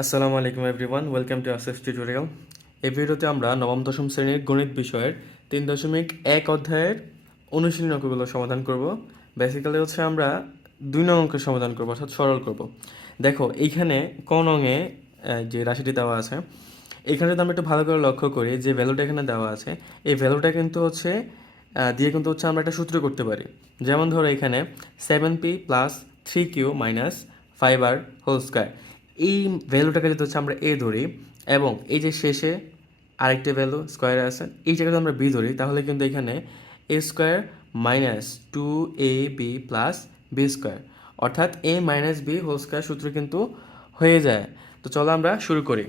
আসসালামু আলাইকুম everyone, welcome to Asef tutorial. এই ভিডিওতে আমরা নবম দশম শ্রেণীর গণিত বিষয়ের 3.1 অধ্যায়ের অনুশীলনী অঙ্কগুলো সমাধান করব। বেসিক্যালি হচ্ছে আমরা 2 নং অঙ্কের সমাধান করব, অর্থাৎ সরল করব। দেখো এইখানে ক নংয়ে যে রাশিটি দেওয়া আছে, এখানে যদি আমরা একটু ভালো করে লক্ষ্য করি, যে ভ্যালুটা এখানে দেওয়া আছে, এই ভ্যালুটা কিন্তু হচ্ছে দিয়ে কিন্তু হচ্ছে আমরা একটা সূত্র করতে পারি। যেমন ধরো এখানে 7p plus 3q minus 5r whole square, এই ভ্যালুটাকে যদি হচ্ছে আমরা এ ধরি, এবং এই যে শেষে আরেকটি ভ্যালু স্কোয়ারে আছে, এই জায়গাতে আমরা বি ধরি, তাহলে কিন্তু এখানে a square minus 2ab plus b square, অর্থাৎ a minus b whole square সূত্র কিন্তু হয়ে যায়। তো চলো আমরা শুরু করি।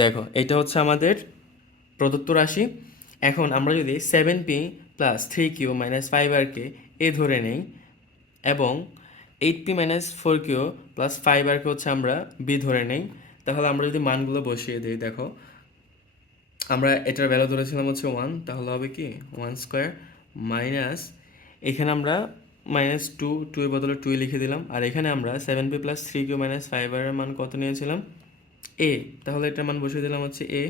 দেখো এটা হচ্ছে আমাদের প্রদত্ত রাশি। এখন আমরা যদি 7p প্লাস 3q মাইনাস 5rকে এ ধরে নেই, এবং 8p মাইনাস 4q প্লাস 5rকে হচ্ছে আমরা বি ধরে নেই, তাহলে আমরা যদি মানগুলো বসিয়ে দিই, দেখো আমরা এটার ভ্যালু ধরেছিলাম হচ্ছে 1, তাহলে হবে কি 1 স্কোয়ার মাইনাস, এখানে আমরা মাইনাস 2 এর বদলে 2 লিখে দিলাম, আর এখানে আমরা 7p plus 3q minus 5r এর মান কত নিয়েছিলাম, এ, তাহলে এটার মান বসিয়ে দিলাম হচ্ছে এ।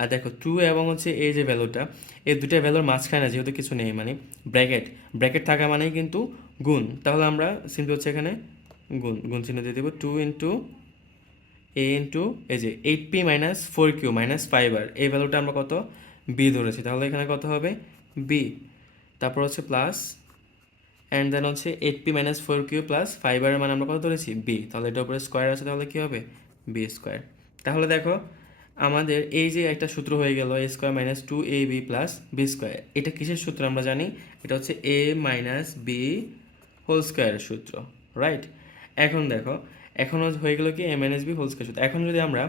আর দেখো 2 এবং হচ্ছে এই যে ভ্যালুটা, এই দুটা ভ্যালুর মাঝখানে যেহেতু কিছু নেই, মানে ব্র্যাকেট ব্র্যাকেট থাকা মানেই কিন্তু গুণ, তাহলে আমরা সিম্পলি হচ্ছে এখানে গুণ গুণ চিহ্ন দিয়ে দেবো। 2 ইন্টু এ ইন্টু এই যে 8p minus 4q minus 5r, এই ভ্যালুটা আমরা কত বি ধরেছি, তাহলে এখানে কত হবে বি। তারপর হচ্ছে প্লাস, অ্যান্ড দেন হচ্ছে 8p minus 4q plus 5r এর মানে আমরা কত ধরেছি বি, তাহলে এটার উপরে স্কোয়ার আছে, তাহলে কী হবে বি স্কোয়ার। তাহলে দেখো আমাদের এই যে একটা সূত্র হয়ে গেল a square minus 2ab plus b square, এটা কিসের সূত্র আমরা জানি, এটা হচ্ছে এ মাইনাস বি হোল স্কোয়ারের সূত্র, রাইট। এখন দেখো এখন হয়ে গেল কি এ মাইনাস বি হোল স্কোয়ার সূত্র। এখন যদি আমরা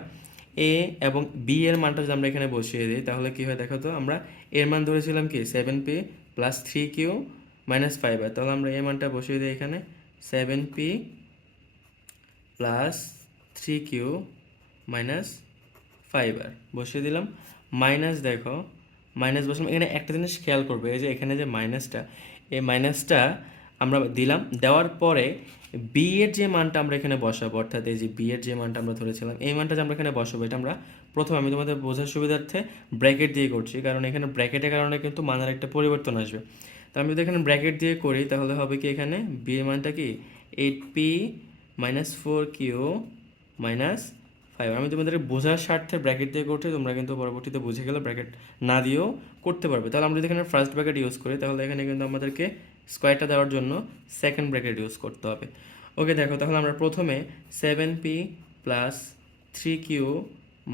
এ এবং বি এর মানটা যদি আমরা এখানে বসিয়ে দিই, তাহলে কী হয় দেখো তো, আমরা এর মান ধরেছিলাম কি 7p plus 3q minus 5r, তাহলে আমরা এই মানটা বসিয়ে দিই এখানে 7p plus 3q minus 5r বসিয়ে দিলাম, মাইনাস দেখো মাইনাস বসলাম। এখানে একটা জিনিস খেয়াল করবে, এই যে এখানে যে মাইনাসটা, এই মাইনাসটা আমরা দিলাম, দেওয়ার পরে বি এর যে মানটা আমরা এখানে বসাবো, অর্থাৎ এই যে বি এর যে মানটা আমরা ধরেছিলাম, এই মানটা যে আমরা এখানে বসাবো, এটা আমরা প্রথমে, আমি তোমাদের বোঝার সুবিধার্থে ব্র্যাকেট দিয়ে করছি, কারণ এখানে ব্র্যাকেটের কারণে কিন্তু মানের একটা পরিবর্তন আসবে। তো আমি যদি এখানে ব্র্যাকেট দিয়ে করি, তাহলে হবে কি এখানে বি এর মানটা কি 8p মাইনাস 4q মাইনাস 5। আমি তোমাদের বোঝার স্বার্থে ব্র্যাকেট দিয়ে করছি, তোমরা কিন্তু পরবর্তীতে বুঝে গেলে ব্র্যাকেট না দিয়েও করতে পারবে। তাহলে আমরা যদি এখানে ফার্স্ট ব্র্যাকেট ইউজ করি, তাহলে এখানে কিন্তু আমাদেরকে স্কোয়ারটা দেওয়ার জন্য সেকেন্ড ব্র্যাকেট ইউজ করতে হবে। ওকে দেখো, তাহলে আমরা প্রথমে 7p plus 3q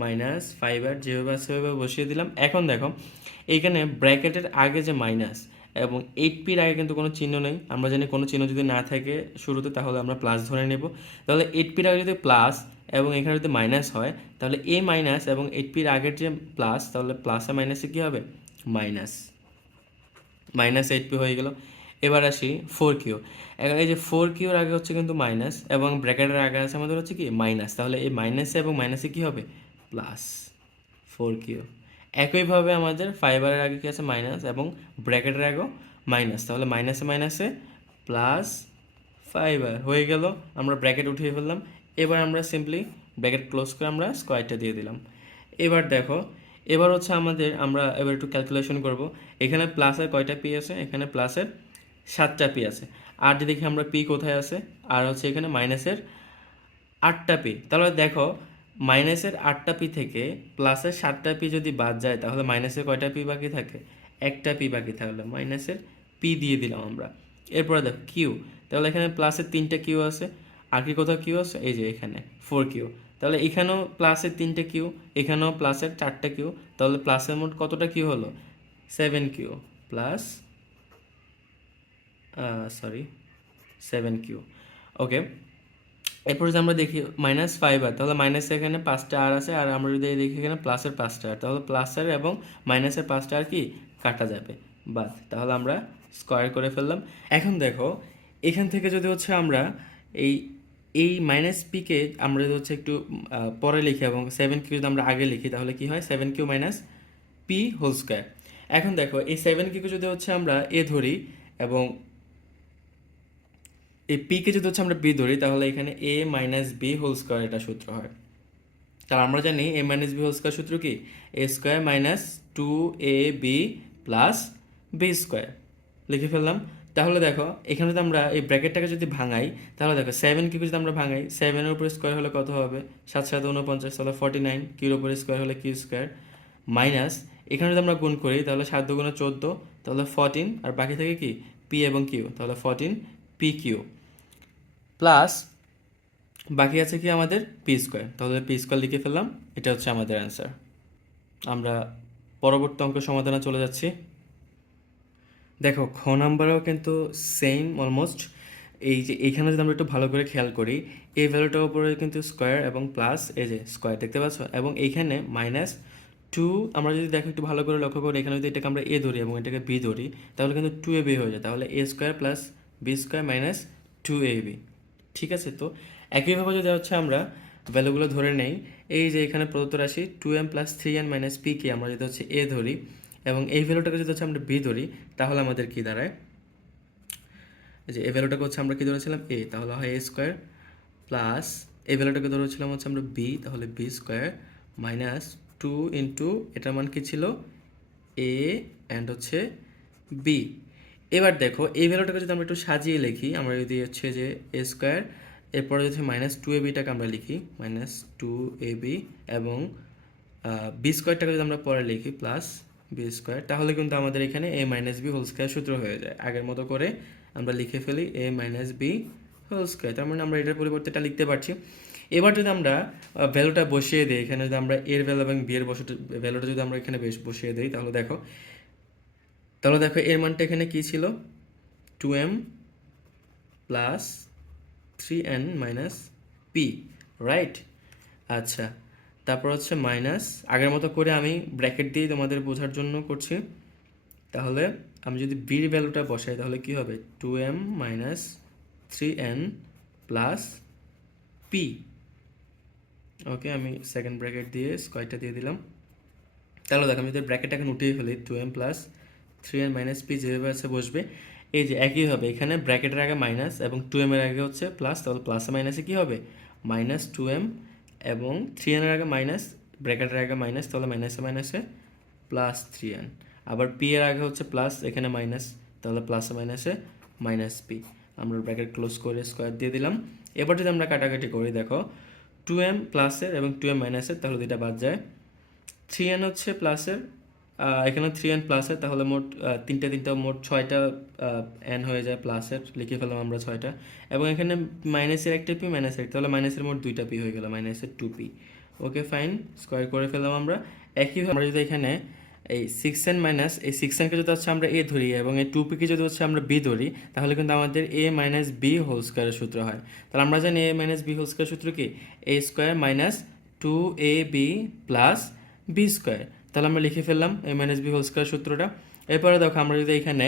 minus 5r যেভাবে আছে সেভাবে বসিয়ে দিলাম। এখন দেখো এইখানে ব্র্যাকেটের আগে যে মাইনাস এবং 8pর আগে কিন্তু কোনো চিহ্ন নেই, আমরা জানি কোনো চিহ্ন যদি না থাকে শুরুতে, তাহলে আমরা প্লাস ধরে নেব। তাহলে 8pর আগে যদি প্লাস এবং এখানে যদি মাইনাস হয়, তাহলে এ মাইনাস এবং 8pর আগের যে প্লাস, তাহলে প্লাসে মাইনাসে কী হবে মাইনাস, মাইনাস 8p হয়ে গেল। এবার আসি 4q। এখন এই যে 4qর আগে হচ্ছে কিন্তু মাইনাস, এবং ব্র্যাকেটের আগে আছে আমাদের হচ্ছে কি মাইনাস, তাহলে এই মাইনাসে এবং মাইনাসে কী হবে প্লাস 4q। একইভাবে আমাদের 5r আগে কি আছে মাইনাস, এবং ব্র্যাকেটের আগেও মাইনাস, তাহলে মাইনাসে মাইনাসে প্লাস 5r হয়ে গেল। আমরা ব্র্যাকেট উঠিয়ে ফেললাম। এবার আমরা সিম্পলি ব্র্যাকেট ক্লোজ করে আমরা স্কোয়ারটা দিয়ে দিলাম। এবার দেখো, এবার হচ্ছে আমাদের, আমরা এবার একটু ক্যালকুলেশন করব। এখানে প্লাসের কয়টা পি আছে, এখানে প্লাসের 7টা পি আছে। আর যদি দেখি আমরা পি কোথায় আছে, আর হচ্ছে এখানে মাইনাসের 8টা পি। তাহলে দেখো মাইনাসের 8টা পি থেকে প্লাসের 7টা পি যদি বাদ যায়, তাহলে মাইনাসের কয়টা পি বাকি থাকে, একটা পি বাকি থাকলে মাইনাসের পি দিয়ে দিলাম আমরা। এরপরে দেখো কিউ, তাহলে এখানে প্লাসের 3টা কিউ আছে, আর কি কোথাও কিউ আছে, এই যে এখানে 4q, তাহলে এখানেও প্লাসের 3টে কিউ, এখানেও প্লাসের 4টা কিউ, তাহলে প্লাসের মোট কতটা কিউ হলো 7q প্লাস, সরি 7q। ওকে, এরপর যদি আমরা দেখি মাইনাস 5r, তাহলে মাইনাসে এখানে 5টা আর আছে, আর আমরা যদি দেখি এখানে প্লাসের 5টা আর, তাহলে প্লাসের এবং মাইনাসের 5টা আর কি কাটা যাবে বাদ, তাহলে আমরা স্কোয়ার করে ফেললাম। এখন দেখো এখান থেকে যদি হচ্ছে আমরা এই এই মাইনাস পিকে আমরা যদি হচ্ছে একটু পরে লিখি, এবং 7q যদি আমরা আগে লিখি, তাহলে কি হয় 7q minus P whole square. এখন দেখো এই 7q যদি হচ্ছে আমরা এ ধরি, এবং এই পিকে যদি হচ্ছে আমরা বি ধরি তাহলে এখানে এ মাইনাস বি হোল স্কোয়ার এটা সূত্র হয়। তাহলে আমরা জানি a minus b whole square সূত্র কি, a square minus two a B plus b square. লিখে ফেললাম। তাহলে দেখো এখানে যদি আমরা এই ব্র্যাকেটটাকে যদি ভাঙাই, তাহলে দেখো সেভেন কিউকে যদি আমরা ভাঙাই, সেভেনের উপরে স্কোয়ার হলে কত হবে, 7 7 49, তাহলে 49, কিউর উপরে স্কোয়ার হলে কিউ স্কোয়ার, মাইনাস এখানে যদি আমরা গুণ করি তাহলে 7 2 14, তাহলে 14, আর বাকি থাকে কি পি এবং কিউ, তাহলে 14 পি কিউ, প্লাস বাকি আছে কি আমাদের পি স্কোয়ার, তাহলে পি স্কোয়ার লিখে ফেললাম। এটা হচ্ছে আমাদের অ্যান্সার। আমরা পরবর্তী অঙ্ক সমাধানে চলে যাচ্ছি। দেখো খ নাম্বারেও কিন্তু সেম অলমোস্ট। এই যে এখানে যদি আমরা একটু ভালো করে খেয়াল করি, এই ভ্যালুটার উপরে কিন্তু স্কোয়ার এবং প্লাস এই যে স্কোয়ার দেখতে পাচ্ছ, এবং এইখানে মাইনাস টু। আমরা যদি দেখো একটু ভালো করে লক্ষ্য করি, এখানে যদি এটাকে আমরা এ ধরি এবং এটাকে বি ধরি, তাহলে কিন্তু টু এ বি হয়ে যায়, তাহলে a square plus b square minus two a b. ঠিক আছে, তো একইভাবে যদি হচ্ছে আমরা ভ্যালুগুলো ধরে নেই, এই যে এখানে প্রদত্ত রাশি 2m plus 3n minus P K আমরা যদি হচ্ছে এ ধরি এবং এই ভ্যালুটাকে যদি হচ্ছে আমরা বি ধরি, তাহলে আমাদের কি দাঁড়ায়, যে এই ভ্যালুটাকে হচ্ছে আমরা কি ধরেছিলাম এ, তাহলে হয় এ স্কোয়ার প্লাস এই ভ্যালুটাকে ধরেছিলাম হচ্ছে আমরা বি, তাহলে B square minus two into এটার মান কি ছিল এ অ্যান্ড হচ্ছে বি। এবার দেখো এই ভ্যালুটাকে যদি আমরা একটু সাজিয়ে লিখি, আমরা যদি হচ্ছে যে এ স্কোয়ার, এরপরে হচ্ছে মাইনাস টু এ বিটাকে আমরা লিখি মাইনাস টু এ বি, এবং বি স্কোয়ারটাকে যদি আমরা পরে লিখি প্লাস বি স্কোয়ার, তাহলে কিন্তু আমাদের এখানে এ মাইনাস বি হোল স্কোয়ার সূত্র হয়ে যায়। আগের মতো করে আমরা লিখে ফেলি এ মাইনাস বি হোল স্কোয়ার, তার মানে আমরা এটার পরিবর্তে এটা লিখতে পারছি। এবার যদি আমরা ভ্যালুটা বসিয়ে দিই এখানে, যদি আমরা এর ভ্যালু এবং বি এর ভ্যালুটা যদি আমরা এখানে বসিয়ে দিই, তাহলে দেখো এর মানটা এখানে কি ছিল, 2m plus 3n minus P, right. আচ্ছা, তারপর হচ্ছে মাইনাস, আগের মতো করে আমি ব্র্যাকেট দিয়ে তোমাদের বোঝার জন্য করছি। তাহলে আমি যদি বির ভ্যালুটা বসাই তাহলে কি হবে, 2m minus 3n plus P. ওকে, আমি সেকেন্ড ব্র্যাকেট দিয়ে স্কোয়ারটা দিয়ে দিলাম। তাহলে দেখো আমি যদি ব্র্যাকেটটাকে উঠিয়ে ফেলি, 2m plus 3n minus P যেভাবে আছে বসবে। এই যে একইভাবে এখানে ব্র্যাকেটের আগে মাইনাস এবং 2m এর আগে হচ্ছে প্লাস, তাহলে প্লাসে মাইনাসে কী হবে, মাইনাস 2m, এবং 3n এর আগে মাইনাস, ব্র্যাকেটের আগে মাইনাস, তাহলে মাইনাসে মাইনাসে প্লাস 3n, আবার পি এর আগে হচ্ছে প্লাস, এখানে মাইনাস, তাহলে প্লাসে মাইনাসে মাইনাস পি। আমরা ব্র্যাকেট ক্লোজ করে স্কোয়ার দিয়ে দিলাম। এবার যদি আমরা কাটাকাটি করি, দেখো 2m প্লাসের এবং 2m মাইনাসের, তাহলে দুইটা বাদ যায়। 3n হচ্ছে প্লাসের, এখানে 3n প্লাসের, তাহলে মোট তিনটা মোট 6টা n হয়ে যায় প্লাসের, লিখে ফেলাম আমরা 6টা, এবং এখানে মাইনাসের একটা পি মাইনাসের একটা, তাহলে মাইনাসের মোট 2টা পি হয়ে গেল, মাইনাসের 2p। ওকে ফাইন, স্কোয়ার করে ফেললাম আমরা। একইভাবে আমরা যদি এখানে এই 6n মাইনাস, এই 6nকে যদি হচ্ছে আমরা এ ধরি এবং এই 2pকে যদি হচ্ছে আমরা বি ধরি, তাহলে কিন্তু আমাদের এ মাইনাস বি হোল স্কোয়ারের সূত্র হয়। তাহলে আমরা জানি a minus b whole square সূত্র কি, a square minus 2ab plus b square. তাহলে আমরা লিখে ফেললাম a minus b whole square সূত্রটা। এরপরে দেখো আমরা যদি এখানে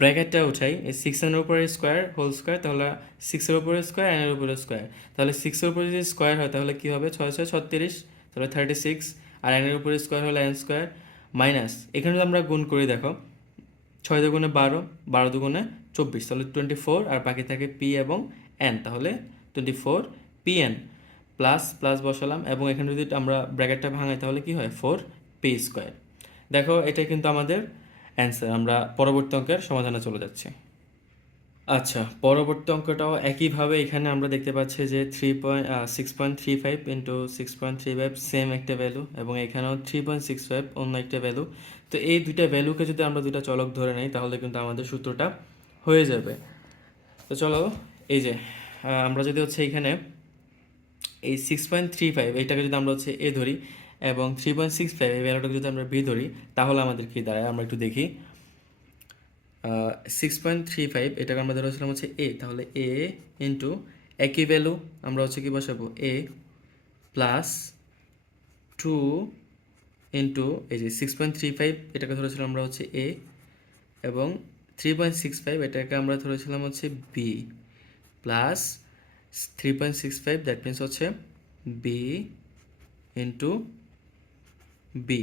ব্র্যাকেটটা উঠাই, এই 6n এর উপরে স্কোয়ার হোল স্কোয়ার, তাহলে 6 এর উপরে স্কোয়ার, n এর উপরে স্কোয়ার, তাহলে 6 এর উপরে যদি স্কোয়ার হয় তাহলে কী হবে, 6 6 36, তাহলে 36, আর n এর উপরে স্কোয়ার হলে n স্কোয়ার, মাইনাস এখানে যদি আমরা গুণ করি, দেখো 6 দুগুণে 12, 12 দুগুণে 24, তাহলে 24, আর বাকি থাকে পি এবং n, তাহলে 24 pn, প্লাস প্লাস বসালাম, এবং এখানে যদি আমরা ব্র্যাকেটটা ভাঙাই তাহলে কি হয়, 4 পি স্কোয়ার। দেখো এটা কিন্তু আমাদের অ্যান্সার। আমরা পরবর্তী অঙ্কের সমাধানে চলে যাচ্ছি। আচ্ছা, পরবর্তী অঙ্কটাও একইভাবে এখানে আমরা দেখতে পাচ্ছি যে 6.35 ইন্টু 6.35 সেম একটা ভ্যালু, এবং এখানেও 3.65 অন্য একটা ভ্যালু। তো এই দুইটা ভ্যালুকে যদি আমরা দুইটা চলক ধরে নিই তাহলে কিন্তু আমাদের সূত্রটা হয়ে যাবে। তো চলো, এই যে আমরা যদি হচ্ছে এখানে এই 6.35 এইটাকে যদি আমরা হচ্ছে এ ধরি এবং 3.65 এই ভ্যালুটাকে যদি আমরা বি ধরি, তাহলে আমাদের কী দাঁড়ায় আমরা একটু দেখি। 6.35 এটাকে আমরা ধরেছিলাম হচ্ছে এ, তাহলে এ ইন্টু একই ভ্যালু আমরা হচ্ছে কি বসাবো, এ প্লাস 2 ইন্টু এই যে 6.35 এটাকে ধরেছিলাম আমরা হচ্ছে এ, এবং 3.65 এটাকে আমরা ধরেছিলাম হচ্ছে বি, প্লাস 3.65 দ্যাট মিনস হচ্ছে বি ইন্টু বি।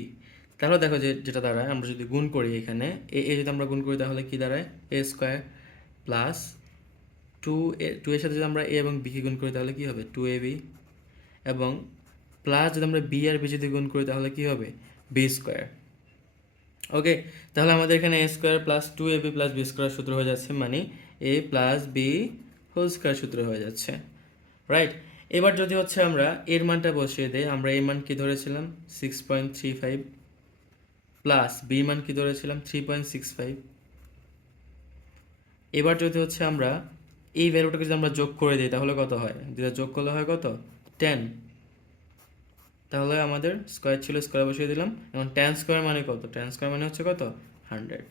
তাহলে দেখো যে যেটা দাঁড়ায়, আমরা যদি গুণ করি এখানে এ যদি আমরা গুণ করি তাহলে কি দাঁড়ায়, এ স্কোয়ার প্লাস এর সাথে যদি আমরা এ এবং বিকে গুণ করি তাহলে কি হবে 2ab, এবং প্লাস যদি আমরা বি আর বি যদি গুণ করি তাহলে কি হবে বি স্কোয়ার। ওকে, তাহলে আমাদের এখানে a square plus 2ab plus b square সূত্র হয়ে যাচ্ছে, মানে a plus b whole square সূত্র হয়ে যাচ্ছে, রাইট। এবার যদি হচ্ছে আমরা এর মানটা বসিয়ে দেই, আমরা এর মান কি ধরেছিলাম 6.35, প্লাস বি মান কি ধরেছিলাম 3.65। এবার যদি হচ্ছে আমরা এই ভ্যালুটাকে যদি আমরা যোগ করে দিই তাহলে কত হয়, যেটা যোগ করলে হয় কত 10। তাহলে আমাদের স্কোয়ার ছিল, স্কোয়ার বসিয়ে দিলাম, এবং 10 স্কোয়ার মানে কত, 10 স্কোয়ার মানে হচ্ছে কত 100।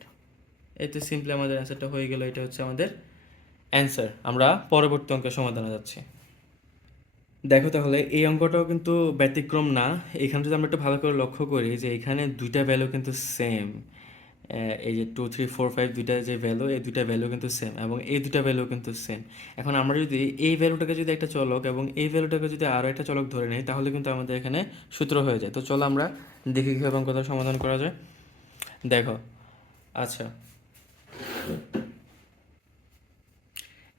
এতে সিম্পলি আমাদের অ্যান্সারটা হয়ে গেল, এটা হচ্ছে আমাদের অ্যান্সার। আমরা পরবর্তী অঙ্কের সমাধানে যাচ্ছি। দেখো তাহলে এই অঙ্কটাও কিন্তু ব্যতিক্রম না। এখানে যদি আমরা একটু ভালো করে লক্ষ্য করি যে এখানে দুইটা ভ্যালু কিন্তু সেম, এই যে 2 3 4 5 দুইটা যে ভ্যালু, এই দুইটা ভ্যালু কিন্তু সেম, এবং এই দুইটা ভ্যালু কিন্তু সেম। এখন আমরা যদি এই ভ্যালুটাকে যদি একটা চলক এবং এই ভ্যালুটাকে যদি আরও একটা চলক ধরে নিই তাহলে কিন্তু আমাদের এখানে সূত্র হয়ে যায়। তো চলো আমরা দেখি কীভাবে অঙ্কটা সমাধান করা যায়। দেখো, আচ্ছা,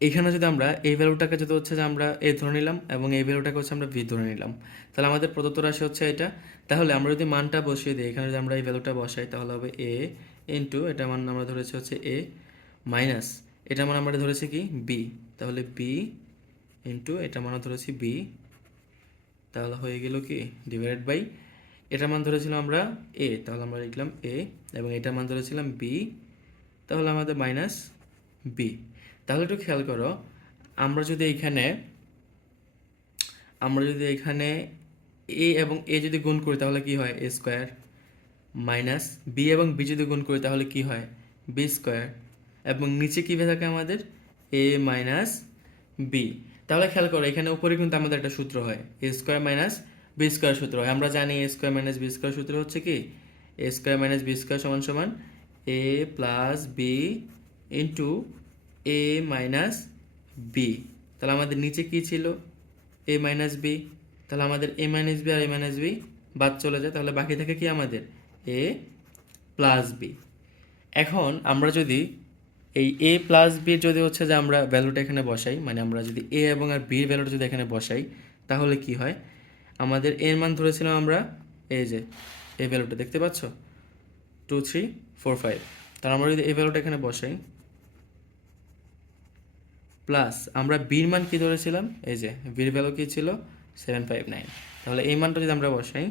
এইখানে যদি আমরা এই ভ্যালুটাকে যদি হচ্ছে যে আমরা এ ধরে নিলাম এবং এই ভ্যালুটাকে হচ্ছে আমরা ভি ধরে নিলাম, তাহলে আমাদের প্রদত্ত রাশি হচ্ছে এটা। তাহলে আমরা যদি মানটা বসিয়ে দিই, এখানে যদি আমরা এই ভ্যালুটা বসাই তাহলে হবে এ ইন্টু, এটা মান আমরা ধরেছি হচ্ছে এ, মাইনাস এটা মান আমরা ধরেছি কি বি, তাহলে বি ইন্টু এটা মান ধরেছি বি, তাহলে হয়ে গেল কি ডিভাইডেড বাই এটার মান ধরেছিলাম আমরা এ, তাহলে আমরা লিখলাম এ, এবং এটার মান ধরেছিলাম বি, তাহলে আমাদের মাইনাস বি। তাহলে একটু খেয়াল করো, আমরা যদি এখানে এ এবং এ যদি গুণ করি তাহলে কি হয় এ স্কোয়ার, মাইনাস বি এবং বি যদি গুণ করি তাহলে কি হয় বি স্কোয়ার, এবং নিচে কী থাকে আমাদের এ মাইনাস বি। তাহলে খেয়াল করো এখানে উপরে কিন্তু আমাদের একটা সূত্র হয় এ স্কোয়ার মাইনাস বি স্কোয়ার সূত্র হয়। আমরা জানি এ স্কোয়ার মাইনাস বি স্কোয়ার সূত্র হচ্ছে কি a square minus B square সমান সমান এ প্লাস বি ইন্টু এ মাইনাস বি। তাহলে আমাদের নিচে কি ছিল এ মাইনাস বি, তাহলে আমাদের এ মাইনাস বি আর এ মাইনাস বি বাদ চলে যায়, তাহলে বাকি থাকে কি আমাদের এ প্লাস বি। এখন আমরা যদি এই এ প্লাস বির যদি হচ্ছে যে আমরা ভ্যালুটা এখানে বসাই, মানে আমরা যদি এ এবং আর বির ভ্যালুটা যদি এখানে বসাই তাহলে কি হয়, আমাদের এর মান ধরেছিলাম আমরা এই যে এই ভ্যালুটা দেখতে পাচ্ছ 2 3 4 5, তাহলে আমরা যদি এই ভ্যালুটা এখানে বসাই, প্লাস আমরা বির মান কি ধরেছিলাম এই যে বির ভ্যালু কি ছিল 759, তাহলে এই মানটা যদি আমরা বসাই,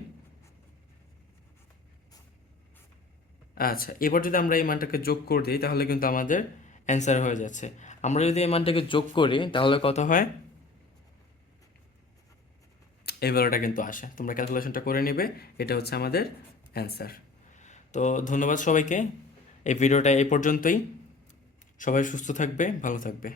আচ্ছা এবার যদি আমরা এই মানটাকে যোগ করে দিই তাহলে কিন্তু আমাদের অ্যান্সার হয়ে যাচ্ছে। আমরা যদি এই মানটাকে যোগ করি তাহলে কত হয়, এই ভ্যালুটা কিন্তু আসে, তোমরা ক্যালকুলেশনটা করে নিবে, এটা হচ্ছে আমাদের অ্যান্সার। তো ধন্যবাদ সবাইকে, এই ভিডিওটা এই পর্যন্তই। সবাই সুস্থ থাকবে, ভালো থাকবে।